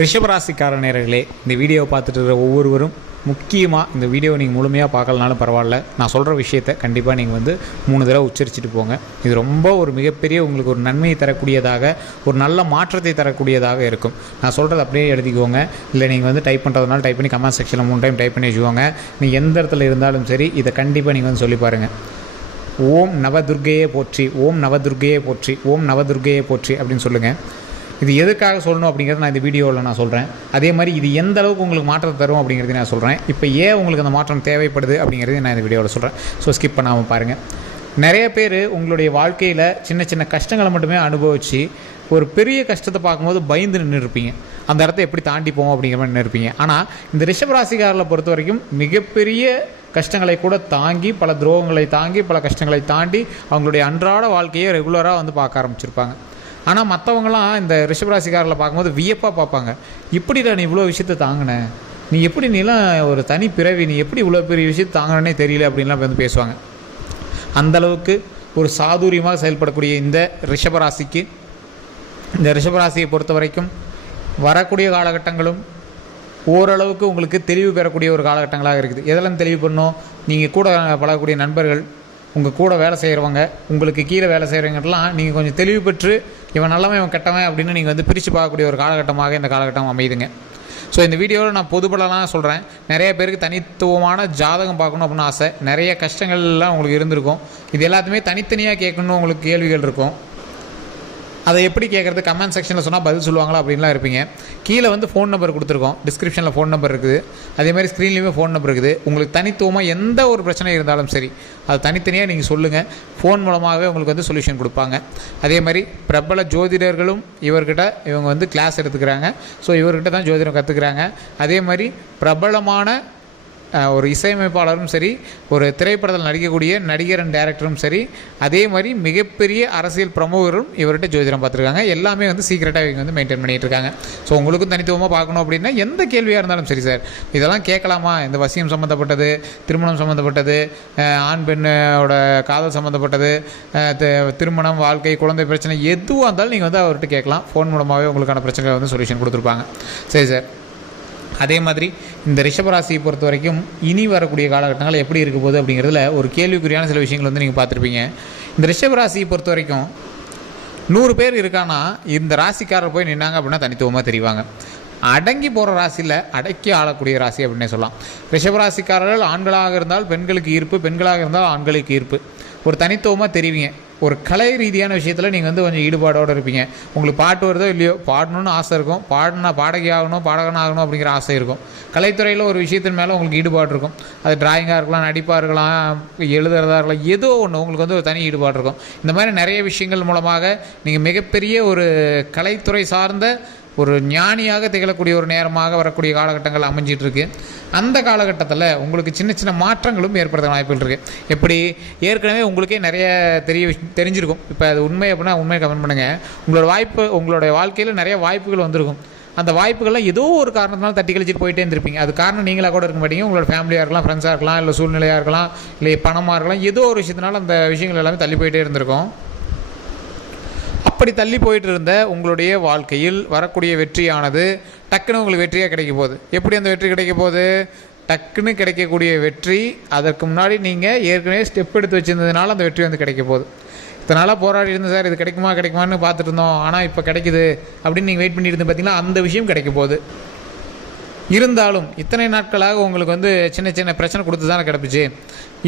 ரிஷபராசிக்கார நேரர்களே இந்த வீடியோவை பார்த்துட்டு இருக்கிற ஒவ்வொருவரும் முக்கியமாக இந்த வீடியோவை நீங்கள் முழுமையாக பார்க்கலனாலும் பரவாயில்ல. நான் சொல்கிற விஷயத்தை கண்டிப்பாக நீங்கள் வந்து மூணு தடவை உச்சரிச்சுட்டு போங்க. இது ரொம்ப ஒரு மிகப்பெரிய உங்களுக்கு ஒரு நன்மையை தரக்கூடியதாக ஒரு நல்ல மாற்றத்தை தரக்கூடியதாக இருக்கும். நான் சொல்கிறது அப்படியே எழுதிக்கோங்க. இல்லை நீங்கள் வந்து டைப் பண்ணுறதுனால டைப் பண்ணி கமெண்ட் செக்ஷனில் மூணு டைம் டைப் பண்ணி வச்சுக்கோங்க. நீங்கள் எந்த இடத்துல இருந்தாலும் சரி இதை கண்டிப்பாக நீங்கள் வந்து சொல்லி பாருங்கள் ஓம் நவதுர்கையே போற்றி ஓம் நவதுர்கையே போற்றி ஓம் நவதுர்கையே போற்றி அப்படின்னு சொல்லுங்கள் இது எதுக்காக சொல்லணும் அப்படிங்கிறத நான் இந்த வீடியோவில் நான் சொல்கிறேன் அதே மாதிரி இது எந்த அளவுக்கு உங்களுக்கு மாற்றத்தை தரும் அப்படிங்கிறதையும் நான் சொல்கிறேன் இப்போ ஏன் உங்களுக்கு அந்த மாற்றம் தேவைப்படுது அப்படிங்கிறதையும் நான் இந்த வீடியோவில் சொல்கிறேன் ஸோ ஸ்கிப் பண்ணாமல் பாருங்கள் நிறைய பேர் உங்களுடைய வாழ்க்கையில் சின்ன சின்ன கஷ்டங்களை மட்டுமே அனுபவித்து ஒரு பெரிய கஷ்டத்தை பார்க்கும்போது பயந்து நின்று இருப்பீங்க. அந்த இடத்த எப்படி தாண்டி போவோம் அப்படிங்கிற மாதிரி நின்று இருப்பீங்க. ஆனால் இந்த ரிஷபராசிக்காரில் பொறுத்த வரைக்கும் மிகப்பெரிய கஷ்டங்களை கூட தாங்கி பல துரோகங்களை தாங்கி பல கஷ்டங்களை தாண்டி அவங்களுடைய அன்றாட வாழ்க்கையை ரெகுலராக வந்து பார்க்க ஆரம்பிச்சிருப்பாங்க. ஆனால் மற்றவங்களாம் இந்த ரிஷபராசிக்காரில் பார்க்கும்போது வியப்பாக பார்ப்பாங்க. இப்படிடா நீ இவ்வளோ விஷயத்தை தாங்கின? நீ எப்படி நீலாம் ஒரு தனி பிறவி? நீ எப்படி இவ்வளோ பெரிய விஷயத்தை தாங்கினே தெரியல அப்படின்லாம் வந்து பேசுவாங்க. அந்த அளவுக்கு ஒரு சாதுரியமாக செயல்படக்கூடிய இந்த ரிஷபராசிக்கு இந்த ரிஷபராசியை பொறுத்த வரைக்கும் வரக்கூடிய காலகட்டங்களும் ஓரளவுக்கு உங்களுக்கு தெளிவு பெறக்கூடிய ஒரு காலகட்டங்களாக இருக்குது. எதெல்லாம் தெளிவு பண்ணோம் நீங்கள் கூட பழகக்கூடிய நண்பர்கள் உங்கள் கூட வேலை செய்கிறவங்க உங்களுக்கு கீழே வேலை செய்கிறவங்கலாம் நீங்கள் கொஞ்சம் தெளிவு பெற்று இவன் நல்லவன் இவன் கெட்டவன் அப்படின்னு நீங்கள் வந்து பிரித்து பார்க்கக்கூடிய ஒரு காலகட்டமாக இந்த காலகட்டம் அமையுதுங்க. ஸோ இந்த வீடியோவில் நான் பொதுப்படலாம் சொல்கிறேன் நிறைய பேருக்கு தனித்துவமான ஜாதகம் பார்க்கணும் அப்படின்னு ஆசை. நிறைய கஷ்டங்கள்லாம் உங்களுக்கு இருந்திருக்கும். இது எல்லாத்தையுமே தனித்தனியாக கேட்கணும் உங்களுக்கு கேள்விகள் இருக்கும். அதை எப்படி கேட்குறது கமெண்ட் செக்ஷனில் சொன்னால் பதில் சொல்லுவாங்களா அப்படின்லாம் இருப்பீங்க. கீழே வந்து ஃபோன் நம்பர் கொடுத்துருக்கோம். டிஸ்கிரிப்ஷனில் ஃபோன் நம்பர் இருக்குது. அதே மாதிரி ஸ்க்ரீன்லேயுமே ஃபோன் நம்பர் இருக்குது. உங்களுக்கு தனித்துவமாக எந்த ஒரு பிரச்சனை இருந்தாலும் சரி அது தனித்தனியாக நீங்கள் சொல்லுங்கள் ஃபோன் மூலமாகவே உங்களுக்கு வந்து சொல்யூஷன் கொடுப்பாங்க. அதே மாதிரி பிரபல ஜோதிடர்களும் இவர்கிட்ட இவங்க வந்து கிளாஸ் எடுத்துக்கிறாங்க. ஸோ இவர்கிட்ட தான் ஜோதிடம் கற்றுக்குறாங்க அதே மாதிரி பிரபலமான ஒரு இசையமைப்பாளரும் சரி ஒரு திரைப்படத்தில் நடிக்கக்கூடிய நடிகர் அண்ட் டேரக்டரும் சரி அதே மாதிரி மிகப்பெரிய அரசியல் பிரமுகரும் இவர்கிட்ட ஜோதிடம் பார்த்துருக்காங்க. எல்லாமே வந்து சீக்கிரட்டாக இவங்க வந்து மெயின்டைன் பண்ணிகிட்டு இருக்காங்க ஸோ உங்களுக்கும் தனித்துவமாக பார்க்கணும் அப்படின்னா எந்த கேள்வியாக இருந்தாலும் சரி சார் இதெல்லாம் கேட்கலாமா? இந்த வசியம் சம்மந்தப்பட்டது திருமணம் சம்மந்தப்பட்டது ஆண் பெண்ணோட காதல் சம்மந்தப்பட்டது திருமணம் வாழ்க்கை குழந்தை பிரச்சனை எதுவாக இருந்தாலும் நீங்கள் வந்து அவர்கிட்ட கேட்கலாம். ஃபோன் மூலமாகவே உங்களுக்கான பிரச்சனைகளை வந்து சொல்யூஷன் கொடுத்துருப்பாங்க. சரி சார் அதே மாதிரி இந்த ரிஷபராசியை பொறுத்த வரைக்கும் இனி வரக்கூடிய காலகட்டங்கள் எப்படி இருக்க போகுது அப்படிங்கிறதுல ஒரு கேள்விக்குறியான சில விஷயங்கள் வந்து நீங்கள் பார்த்துருப்பீங்க. இந்த ரிஷபராசியை பொறுத்த வரைக்கும் நூறு பேர் இருக்கானா இந்த ராசிக்காரர் போய் நின்னாங்க அப்படின்னா தனித்துவமாக தெரிவாங்க. அடங்கி போகிற ராசியில் அடக்கி ஆளக்கூடிய ராசி அப்படின்னே சொல்லலாம். ரிஷபராசிக்காரர்கள் ஆண்களாக இருந்தால் பெண்களுக்கு ஈர்ப்பு பெண்களாக இருந்தால் ஆண்களுக்கு ஈர்ப்பு. ஒரு தனித்துவமாக தெரிவிங்க. ஒரு கலை ரீதியான விஷயத்தில் நீங்கள் வந்து கொஞ்சம் ஈடுபாடோடு இருப்பீங்க. உங்களுக்கு பாட்டு வருதோ இல்லையோ பாடணும்னு ஆசை இருக்கும். பாடினா பாடகி ஆகணும் பாடகன் ஆகணும் அப்படிங்கிற ஆசை இருக்கும். கலைத்துறையில் ஒரு விஷயத்தின் மேலே உங்களுக்கு ஈடுபாடு இருக்கும். அது டிராயிங்காக இருக்கலாம் நடிப்பாக இருக்கலாம் எழுதுறதா இருக்கலாம் ஏதோ ஒன்று உங்களுக்கு வந்து ஒரு தனி ஈடுபாடு இருக்கும். இந்த மாதிரி நிறைய விஷயங்கள் மூலமாக நீங்கள் மிகப்பெரிய ஒரு கலைத்துறை சார்ந்த ஒரு ஞானியாக திகழக்கூடிய ஒரு நேரமாக வரக்கூடிய காலகட்டங்கள் அமைஞ்சிட்டு இருக்கு அந்த காலகட்டத்தில் உங்களுக்கு சின்ன சின்ன மாற்றங்களும் ஏற்படுத்த வாய்ப்புகள் இருக்குது எப்படி? ஏற்கனவே உங்களுக்கே நிறைய தெரிய தெரிஞ்சிருக்கும். இப்போ அது உண்மை அப்படின்னா உண்மையை கமெண்ட் பண்ணுங்கள் உங்களோட வாய்ப்பு உங்களுடைய வாழ்க்கையில் நிறைய வாய்ப்புகள் வந்திருக்கும். அந்த வாய்ப்புகள்லாம் ஏதோ ஒரு காரணத்தினால தட்டி கழிச்சிட்டு போயிட்டே இருந்திருப்பீங்க. அது காரணம் நீங்களாக கூட இருக்க மாட்டீங்க. உங்களோட ஃபேமிலியாக இருக்கலாம் ஃப்ரெண்ட்ஸாக இருக்கலாம் இல்லை சூழ்நிலையாக இருக்கலாம் இல்லை பணமாக இருக்கலாம் ஏதோ ஒரு விஷயத்தினால அந்த விஷயங்கள் எல்லாமே தள்ளி போயிட்டே இருந்திருக்கும். அப்படி தள்ளி போயிட்டு இருந்த உங்களுடைய வாழ்க்கையில் வரக்கூடிய வெற்றியானது டக்குன்னு உங்களுக்கு வெற்றியாக கிடைக்க போகுது. எப்படி அந்த வெற்றி கிடைக்க போகுது? டக்குன்னு கிடைக்கக்கூடிய வெற்றி அதற்கு முன்னாடி நீங்கள் ஏற்கனவே ஸ்டெப் எடுத்து வச்சிருந்ததுனால அந்த வெற்றி வந்து கிடைக்க போகுது. இத்தனால போராடி இருந்தேன் சார் இது கிடைக்குமா கிடைக்குமான்னு பார்த்துட்டு இருந்தோம். ஆனால் இப்போ கிடைக்குது. அப்படின்னு நீங்கள் வெயிட் பண்ணிட்டு இருந்து பார்த்தீங்கன்னா அந்த விஷயம் கிடைக்க போகுது. இருந்தாலும் இத்தனை நாட்களாக உங்களுக்கு வந்து சின்ன சின்ன பிரச்சனை கொடுத்து தானே கிடப்பிச்சு.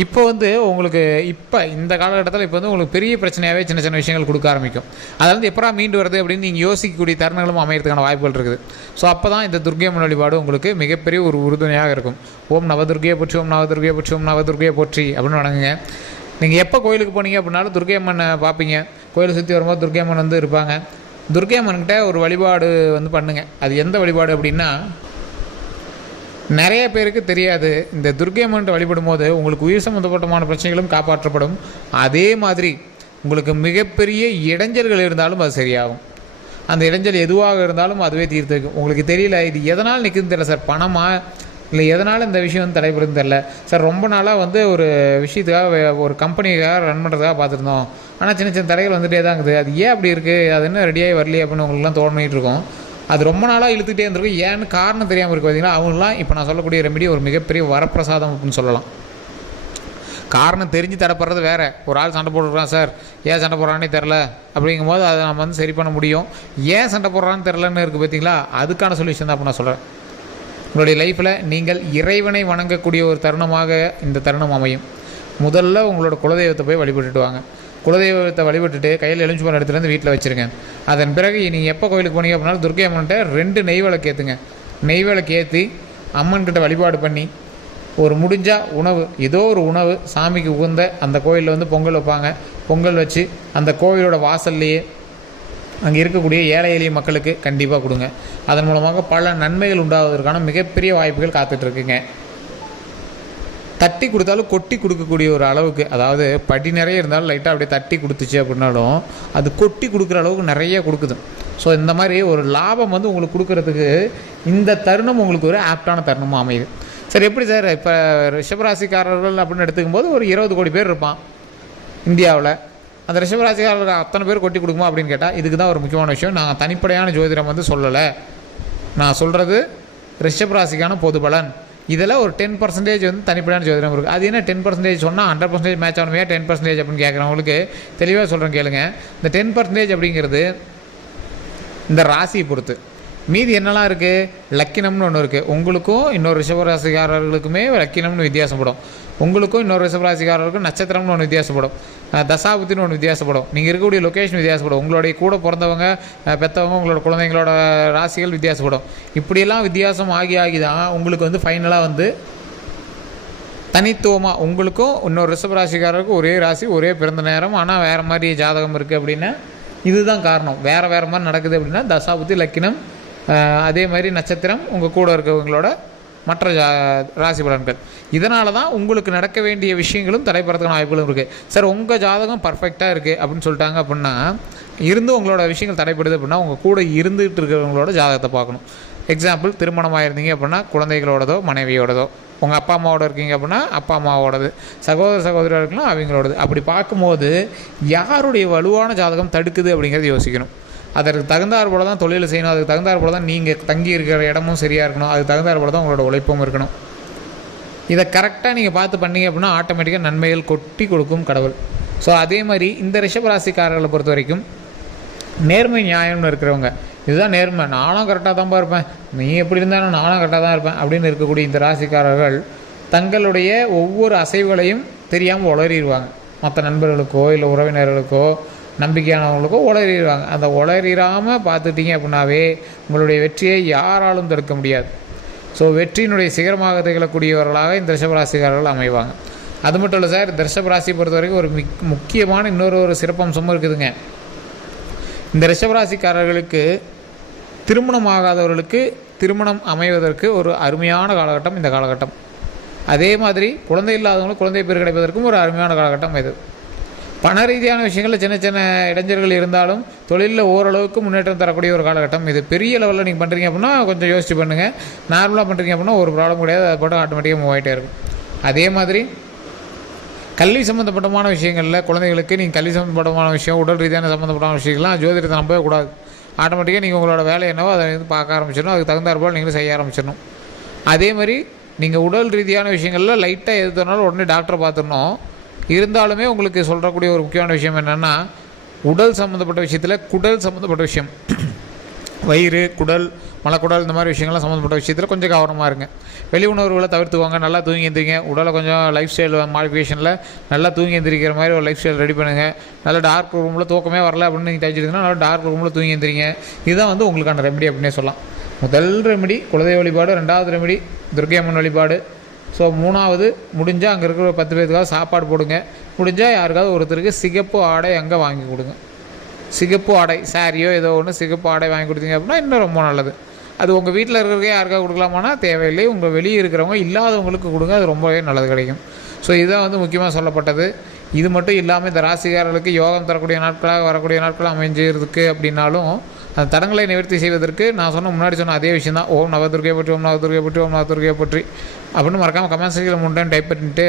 இப்போ வந்து உங்களுக்கு இப்போ இந்த காலகட்டத்தில் இப்போ வந்து உங்களுக்கு பெரிய பிரச்சனையாகவே சின்ன சின்ன விஷயங்கள் கொடுக்க ஆரம்பிக்கும். அதில் வந்து எப்படா மீண்டு வருது அப்படின்னு நீங்கள் யோசிக்கக்கூடிய தருணங்களும் அமையறதுக்கான வாய்ப்புகள் இருக்குது. ஸோ அப்போ தான் இந்த துர்க்கையம்மன் வழிபாடு உங்களுக்கு மிகப்பெரிய ஒரு உறுதுணையாக இருக்கும். ஓம் நவதுர்கையை போற்றி ஓம் நவதுர்கையை போற்றி ஓம் நவதுர்கையை போற்றி அப்படின்னு வணங்குங்க. நீங்கள் எப்போ கோயிலுக்கு போனீங்க அப்படின்னாலும் துர்கையம்மனை பார்ப்பீங்க. கோயிலை சுற்றி வரும்போது துர்கையம்மன் வந்து இருப்பாங்க. துர்கையம்மன்கிட்ட ஒரு வழிபாடு வந்து பண்ணுங்கள் அது எந்த வழிபாடு அப்படின்னா நிறைய பேருக்கு தெரியாது இந்த துர்க்கை அம்மன் வழிபடும் போது உங்களுக்கு உயிர் சம்மந்தப்பட்டமான பிரச்சனைகளும் காப்பாற்றப்படும். அதே மாதிரி உங்களுக்கு மிகப்பெரிய இடைஞ்சல்கள் இருந்தாலும் அது சரியாகும். அந்த இடைஞ்சல் எதுவாக இருந்தாலும் அதுவே தீர்த்து வைக்கும் உங்களுக்கு தெரியல இது எதனால் நிற்குதுன்னு தெரியல சார் பணமா? இல்லை எதனால் இந்த விஷயம் வந்து தடைபடுதுன்னு தெரில சார் ரொம்ப நாளாக வந்து ஒரு விஷயத்துக்காக ஒரு கம்பெனிக்காக ரன் பண்ணுறதுக்காக பார்த்துருந்தோம். ஆனால் சின்ன சின்ன தடைகள் வந்துட்டே தான் இருக்குது. அது ஏன் அப்படி இருக்குது அது என்ன ரெடியாகி வரலையே அப்படின்னு உங்களுக்குலாம் தோணிட்டு இருக்கும். அது ரொம்ப நாளாக இழுத்துக்கிட்டே இருந்திருக்கும் ஏன்னு காரணம் தெரியாமல் இருக்கு பார்த்தீங்களா அவங்களாம் இப்போ நான் சொல்லக்கூடிய ரெமெடி ஒரு மிகப்பெரிய வரப்பிரசாதம் அப்படின்னு சொல்லலாம். காரணம் தெரிஞ்சு தடப்படுறது வேற. ஒரு ஆள் சண்டை போட்டுருக்கான் சார் ஏன் சண்டை போடுறானே தெரில அப்படிங்கும்போது அதை நம்ம வந்து சரி பண்ண முடியும். ஏன் சண்டை போடுறான்னு தெரிலன்னு இருக்குது பார்த்தீங்களா அதுக்கான சொல்யூஷன் தான் அப்போ நான் சொல்கிறேன் உங்களுடைய லைஃப்பில் நீங்கள் இறைவனை வணங்கக்கூடிய ஒரு தருணமாக இந்த தருணம் அமையும். முதல்ல உங்களோட குலதெய்வத்தை போய் வழிபட்டுட்டு வாங்க. குலதெய்வத்தை வழிபட்டுட்டு கையில் எலுமிச்சு பழம் எடுத்துகிட்டு வீட்டில் வச்சுருங்க. அதன் பிறகு நீங்கள் எப்போ கோயிலுக்கு போனீங்க அப்படின்னாலும் துர்க்கை அம்மன்கிட்ட ரெண்டு நெய் விளக்கு ஏற்றுங்க நெய் விளக்கு ஏற்றி அம்மன்கிட்ட வழிபாடு பண்ணி ஒரு முடிஞ்சால் உணவு ஏதோ ஒரு உணவு சாமிக்கு உகந்த அந்த கோயிலில் வந்து பொங்கல் வைப்பாங்க. பொங்கல் வச்சு அந்த கோயிலோட வாசல்லையே அங்கே இருக்கக்கூடிய ஏழை எளிய மக்களுக்கு கண்டிப்பாக கொடுங்க. அதன் மூலமாக பல நன்மைகள் உண்டாவதற்கான மிகப்பெரிய வாய்ப்புகள் காத்துட்ருக்குங்க தட்டி கொடுத்தாலும் கொட்டி கொடுக்கக்கூடிய ஒரு அளவுக்கு அதாவது படி நிறைய இருந்தாலும் லைட்டாக அப்படியே தட்டி கொடுத்துச்சு அப்படின்னாலும் அது கொட்டி கொடுக்குற அளவுக்கு நிறைய கொடுக்குது. ஸோ இந்த மாதிரி ஒரு லாபம் வந்து உங்களுக்கு கொடுக்குறதுக்கு இந்த தருணம் உங்களுக்கு ஒரு ஆப்டான தருணமாக அமையுது. சரி எப்படி சார் இப்போ ரிஷபராசிக்காரர்கள் அப்படின்னு எடுத்துக்கும்போது ஒரு இருபது கோடி பேர் இருப்பான் இந்தியாவில். அந்த ரிஷபராசிக்காரர்கள் அத்தனை பேர் கொட்டி கொடுக்குமா அப்படின்னு கேட்டால் இதுக்கு தான் ஒரு முக்கியமான விஷயம். நான் தனிப்படையான ஜோதிடம் வந்து சொல்லலை. நான் சொல்கிறது ரிஷபராசிக்கான பொது பலன் இதில் ஒரு டென் பர்சன்டேஜ் வந்து தனிப்படையான ஜோதிடம் இருக்குது அது என்ன டென் பர்சன்டேஜ் சொன்னால் ஹண்ட்ரட் பர்சன்டேஜ் மேட்ச் ஆகணுமே டென் பர்சன்டேஜ் அப்படின்னு கேட்குறவங்களுக்கு தெளிவாக சொல்கிறேன் கேளுங்க. இந்த டென் பர்சன்டேஜ் அப்படிங்கிறது இந்த ராசியை பொறுத்து. மீதி என்னெல்லாம் இருக்குது லக்கினம்னு ஒன்று இருக்குது உங்களுக்கும் இன்னொரு ரிஷபராசிக்காரர்களுக்குமே லக்கினம்னு வித்தியாசப்படும் உங்களுக்கும் இன்னொரு ரிஷபராசிக்காரருக்கும் நட்சத்திரம்னு ஒன்று வித்தியாசப்படும் தசாபுத்தின்னு ஒன்று வித்தியாசப்படும் நீங்கள் இருக்கக்கூடிய லொக்கேஷன் வித்தியாசப்படும் உங்களுடைய கூட பிறந்தவங்க பெற்றவங்க உங்களோட குழந்தைங்களோட ராசிகள் வித்தியாசப்படும் இப்படியெல்லாம் வித்தியாசம் ஆகி ஆகி தான் உங்களுக்கு வந்து ஃபைனலாக வந்து தனித்துவமாக உங்களுக்கும் இன்னொரு ரிஷபராசிக்காரருக்கும் ஒரே ராசி ஒரே பிறந்த நேரம். ஆனால் வேறு மாதிரி ஜாதகம் இருக்குது அப்படின்னா இதுதான் காரணம். வேறு வேறு மாதிரி நடக்குது அப்படின்னா தசாபுத்தி லக்கினம் அதே மாதிரி நட்சத்திரம் உங்கள் கூட இருக்கிறவங்களோட மற்ற ஜா ராசி பலன்கள். இதனால தான் உங்களுக்கு நடக்க வேண்டிய விஷயங்களும் தடைப்படுறதுக்கான வாய்ப்புகளும் இருக்குது சார் உங்கள் ஜாதகம் பர்ஃபெக்டாக இருக்குது அப்படின்னு சொல்லிட்டாங்க அப்படின்னா இருந்து உங்களோட விஷயங்கள் தடைப்படுது அப்படின்னா உங்கள் கூட இருந்துகிட்டு இருக்கிறவங்களோட ஜாதகத்தை பார்க்கணும். எக்ஸாம்பிள் திருமணமாக இருந்தீங்க அப்படின்னா குழந்தைகளோடதோ மனைவியோடதோ உங்கள் அப்பா அம்மாவோட இருக்கீங்க அப்படின்னா அப்பா அம்மாவோடது. சகோதர சகோதரர் அவங்களோடது அப்படி பார்க்கும்போது யாருடைய வலுவான ஜாதகம் தடுக்குது அப்படிங்கிறத யோசிக்கணும். அதற்கு தகுந்தாற் போல தான் தொழில் செய்யணும். அதுக்கு தகுந்தாற் போல தான் நீங்கள் தங்கி இருக்கிற இடமும் சரியாக இருக்கணும். அதுக்கு தகுந்தாற் போல தான் உங்களோட உழைப்பும் இருக்கணும். இதை கரெக்டாக நீங்கள் பார்த்து பண்ணீங்க அப்படின்னா ஆட்டோமேட்டிக்காக நன்மைகள் கொட்டி கொடுக்கும் கடவுள். ஸோ அதே மாதிரி இந்த ரிஷபராசிக்காரர்களை பொறுத்த வரைக்கும் நேர்மை நியாயம்னு இருக்கிறவங்க இதுதான் நேர்மை. நானும் கரெக்டாக தான்ப்பா இருப்பேன். நீ எப்படி இருந்தாலும் நானும் கரெக்டாக தான் இருப்பேன் அப்படின்னு இருக்கக்கூடிய இந்த ராசிக்காரர்கள் தங்களுடைய ஒவ்வொரு அசைவுகளையும் தெரியாமல் உளறிடுவாங்க. மற்ற நண்பர்களுக்கோ இல்லை உறவினர்களுக்கோ நம்பிக்கையானவங்களுக்கோ உளறிடுவாங்க அந்த உளறிடாமல் பார்த்துட்டீங்க அப்படின்னாவே உங்களுடைய வெற்றியை யாராலும் தடுக்க முடியாது. ஸோ வெற்றியினுடைய சிகரமாக திகழக்கூடியவர்களாக இந்த ரிஷபராசிக்காரர்கள் அமைவாங்க. அது மட்டும் இல்லை சார் இந்த ரிஷபராசியை பொறுத்த வரைக்கும் ஒரு மிக் முக்கியமான இன்னொரு ஒரு சிறப்பம்சமும் இருக்குதுங்க. இந்த ரிஷபராசிக்காரர்களுக்கு திருமணம் ஆகாதவர்களுக்கு திருமணம் அமைவதற்கு ஒரு அருமையான காலகட்டம் இந்த காலகட்டம். அதே மாதிரி குழந்தை இல்லாதவங்களுக்கு குழந்தை பேர் கிடைப்பதற்கும் ஒரு அருமையான காலகட்டம் இது. பண ரீதியான விஷயங்களில் சின்ன சின்ன இடைஞ்சல்கள் இருந்தாலும் தொழிலில் ஓரளவுக்கு முன்னேற்றம் தரக்கூடிய ஒரு காலகட்டம். இது பெரிய லெவலில் நீங்கள் பண்ணுறீங்க அப்படின்னா கொஞ்சம் யோசிச்சு பண்ணுங்கள் நார்மலாக பண்ணுறீங்க அப்படின்னா ஒரு ப்ராப்ளம் கிடையாது. அது போட்டு ஆட்டோமேட்டிக்காக மூவ் ஆகிட்டே இருக்கும். அதே மாதிரி கல்வி சம்மந்தப்பட்டமான விஷயங்களில் குழந்தைகளுக்கு நீங்கள் கல்வி சம்மந்தப்பட்டமான விஷயம் உடல் ரீதியான சம்மந்தப்பட்டமான விஷயங்கள்லாம் ஜோதிடத்தை நம்பவே கூடாது. ஆட்டோமேட்டிக்காக நீங்கள் உங்களோட வேலை என்னவோ அதை வந்து பார்க்க ஆரம்பிச்சிடணும். அதுக்கு தகுந்தாற் போல் நீங்களும் செய்ய ஆரம்பிச்சிடணும். அதே மாதிரி நீங்கள் உடல் ரீதியான விஷயங்களில் லைட்டாக எது தோணாலும் உடனே டாக்டரை பார்த்துடணும். இருந்தாலுமே உங்களுக்கு சொல்கிறக்கூடிய ஒரு முக்கியமான விஷயம் என்னென்னா உடல் சம்மந்தப்பட்ட விஷயத்தில் குடல் சம்மந்தப்பட்ட விஷயம். வயிறு குடல் மலக்குடல் இந்த மாதிரி விஷயங்கள்லாம் சம்மந்தப்பட்ட விஷயத்தில் கொஞ்சம் கவனமாக இருங்க. வெளி உணவுகளை தவிர்த்துவாங்க நல்லா தூங்கி எந்திரிங்க. உடலை கொஞ்சம் லைஃப் ஸ்டைல் மாடிஃபிகேஷனில் நல்லா தூங்கி எந்திரிக்கிற மாதிரி ஒரு லைஃப் ஸ்டைல் ரெடி பண்ணுங்கள் நல்லா டார்க் ரூமில் தூக்கமே வரல அப்படின்னு நீங்கள் தெரிஞ்சுக்கிட்டீங்கன்னா நல்லா டார்க் ரூமில் தூங்கி எந்திரிங்க. இதுதான் வந்து உங்களுக்கான ரெமெடி அப்படின்னே சொல்லலாம். முதல் ரெமெடி குலதெய்வ வழிபாடு ரெண்டாவது ரெமெடி துர்க்கை அம்மன் வழிபாடு ஸோ மூணாவது முடிஞ்சால் அங்கே இருக்கிற ஒரு பத்து பேருக்காவது சாப்பாடு போடுங்க. முடிஞ்சால் யாருக்காவது ஒருத்தருக்கு சிகப்பு ஆடை அங்கே வாங்கி கொடுங்க. சிகப்பு ஆடை சாரியோ ஏதோ ஒன்று சிகப்பு ஆடை வாங்கி கொடுத்தீங்க அப்படின்னா இன்னும் ரொம்ப நல்லது. அது உங்கள் வீட்டில் இருக்கிறவங்க யாருக்காவது கொடுக்கலாமானா தேவையில்லை. உங்கள் வெளியே இருக்கிறவங்க இல்லாதவங்களுக்கு கொடுங்க அது ரொம்பவே நல்லது கிடைக்கும். ஸோ இதுதான் வந்து முக்கியமாக சொல்லப்பட்டது. இது மட்டும் இல்லாமல் இந்த ராசிக்காரர்களுக்கு யோகம் தரக்கூடிய நாட்களாக வரக்கூடிய நாட்கள் அமைஞ்சிருக்கு அப்படின்னாலும் அந்த தடங்களை நிவர்த்தி செய்வதற்கு நான் சொன்ன முன்னாடி சொன்ன அதே விஷயம் தான். ஓம் நவதுர்கை பற்றி ஓம் நவதுர்கை பற்றி ஓம் நவதுர்கை பற்றி அப்படின்னு மறக்காமல் கமெண்ட் செக்ஷனில் மூணு டைம் டைப் பண்ணிட்டு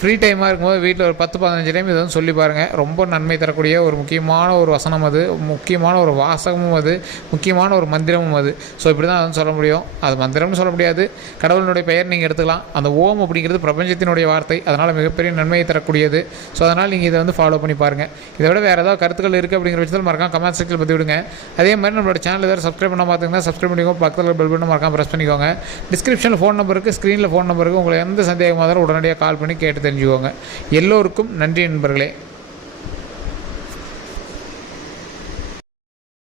ஃப்ரீ டைமாக இருக்கும்போது வீட்டில் ஒரு பத்து பதினஞ்சு டைம் இதை வந்து சொல்லி பாருங்கள் ரொம்ப நன்மை தரக்கூடிய ஒரு முக்கியமான ஒரு வசனம் அது. முக்கியமான ஒரு வாசகமும் அது. முக்கியமான ஒரு மந்திரமும் அது. ஸோ இப்படி தான் வந்து சொல்ல முடியும். அது மந்திரம்னு சொல்ல முடியாது. கடவுளினுடைய பெயர் நீங்கள் எடுத்துக்கலாம். அந்த ஓம் அப்படிங்கிறது பிரபஞ்சத்தினுடைய வார்த்தை. அதனால் மிகப்பெரிய நன்மையை தரக்கூடியது. ஸோ அதனால் நீங்கள் இதை வந்து ஃபாலோ பண்ணி பாருங்கள் இதை விட வேறு ஏதாவது கருத்துக்கள் இருக்குது அப்படிங்கிற பட்சத்தில் மறக்காம கமெண்ட் செக்ஷனில் பற்றி விடுங்க அதே மாதிரி நம்மளோட சேனல் ஏதாவது சப்ஸ்கிரைப் பண்ண பார்த்தீங்கன்னா சப்ஸ்கிரைப் பண்ணிக்கோங்க. பக்கத்தில் பெல் பட்டன் மறக்காம ப்ரெஸ் பண்ணிக்கோங்க. டிஸ்கிரிப்ஷனில் ஃபோன் நம்பருக்கு ஸ்க்ரீனில் ஃபோன் நம்பருக்கு உங்களுக்கு எந்த சந்தேகமாக இருந்தாலும் உடனடியாக கால் பண்ணி கேட்டு தெரிஞ்சுக்கோங்க எல்லோருக்கும் நன்றி நண்பர்களே.